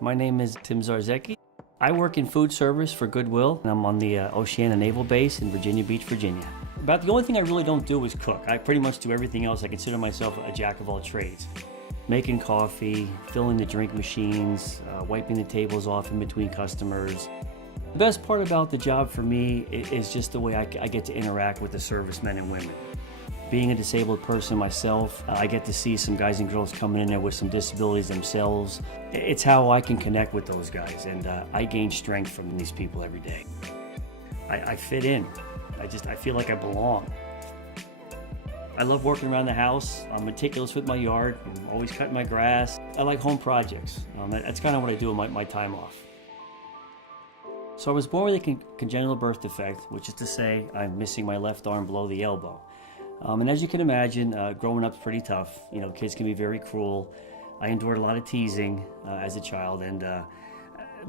My name is Tim Zarzecki. I work in food service for Goodwill, and I'm on the Oceana Naval Base in Virginia Beach, Virginia. About the only thing I really don't do is cook. I pretty much do everything else. I consider myself a jack of all trades. Making coffee, filling the drink machines, wiping the tables off in between customers. The best part about the job for me is just the way I get to interact with the servicemen and women. Being a disabled person myself, I get to see some guys and girls coming in there with some disabilities themselves. It's how I can connect with those guys, and I gain strength from these people every day. I fit in. I feel like I belong. I love working around the house. I'm meticulous with my yard. I'm always cutting my grass. I like home projects. That's kind of what I do in my time off. So I was born with a congenital birth defect, which is to say I'm missing my left arm below the elbow. And as you can imagine, growing up is pretty tough. You know, kids can be very cruel. I endured a lot of teasing as a child, and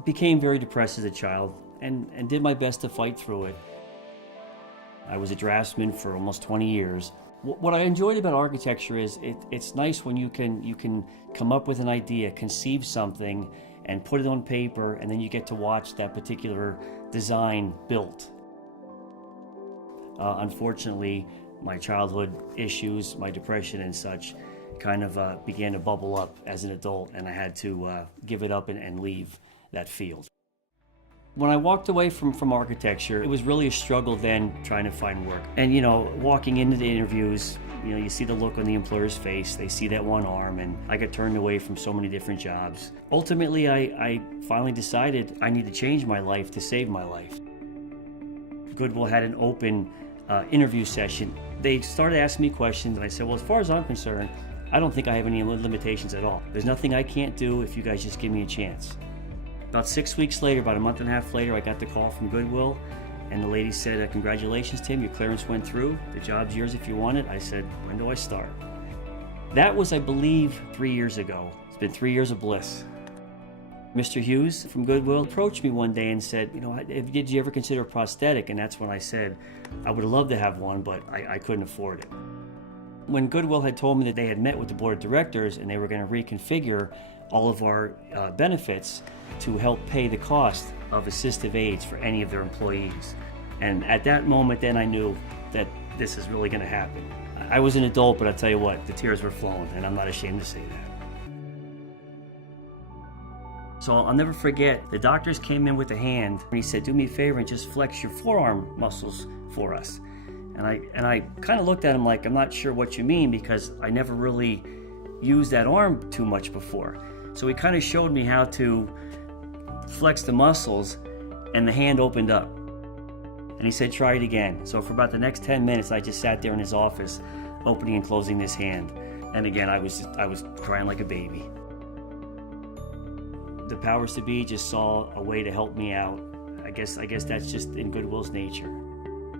became very depressed as a child, and did my best to fight through it. I was a draftsman for almost 20 years. What I enjoyed about architecture is it's nice when you can come up with an idea, conceive something, and put it on paper, and then you get to watch that particular design built. Unfortunately, my childhood issues, my depression and such, kind of began to bubble up as an adult, and I had to give it up and leave that field. When I walked away from architecture, it was really a struggle then trying to find work. And you know, walking into the interviews, you know, you see the look on the employer's face, they see that one arm, and I got turned away from so many different jobs. Ultimately, I finally decided I need to change my life to save my life. Goodwill had an open interview session. They started asking me questions, and I said, well, as far as I'm concerned, I don't think I have any limitations at all. There's nothing I can't do if you guys just give me a chance. About 6 weeks later, about a month and a half later, I got the call from Goodwill, and the lady said, congratulations, Tim, your clearance went through. The job's yours if you want it. I said, when do I start? That was, I believe, 3 years ago. It's been 3 years of bliss. Mr. Hughes from Goodwill approached me one day and said, you know, did you ever consider a prosthetic? And that's when I said, I would have loved to have one, but I couldn't afford it. When Goodwill had told me that they had met with the board of directors and they were going to reconfigure all of our benefits to help pay the cost of assistive aids for any of their employees. And at that moment, then I knew that this is really going to happen. I was an adult, but I'll tell you what, the tears were flowing, and I'm not ashamed to say that. So I'll never forget, the doctors came in with a hand, and he said, do me a favor and just flex your forearm muscles for us. And I kind of looked at him like, I'm not sure what you mean, because I never really used that arm too much before. So he kind of showed me how to flex the muscles, and the hand opened up. And he said, try it again. So for about the next 10 minutes, I just sat there in his office, opening and closing this hand. And again, I was crying like a baby. The powers to be just saw a way to help me out. I guess that's just in Goodwill's nature.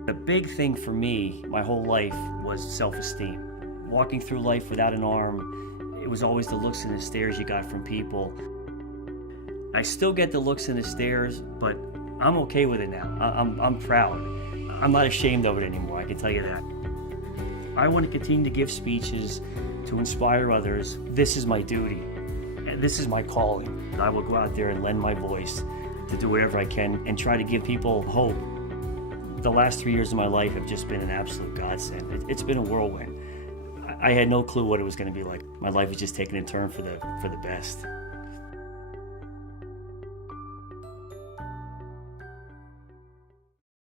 The big thing for me, my whole life, was self-esteem. Walking through life without an arm, it was always the looks and the stares you got from people. I still get the looks and the stares, but I'm okay with it now. I'm proud. I'm not ashamed of it anymore, I can tell you that. I want to continue to give speeches to inspire others. This is my duty, and this is my calling. I will go out there and lend my voice to do whatever I can and try to give people hope. The last 3 years of my life have just been an absolute godsend. It's been a whirlwind. I had no clue what it was going to be like. My life was just taking a turn for the best.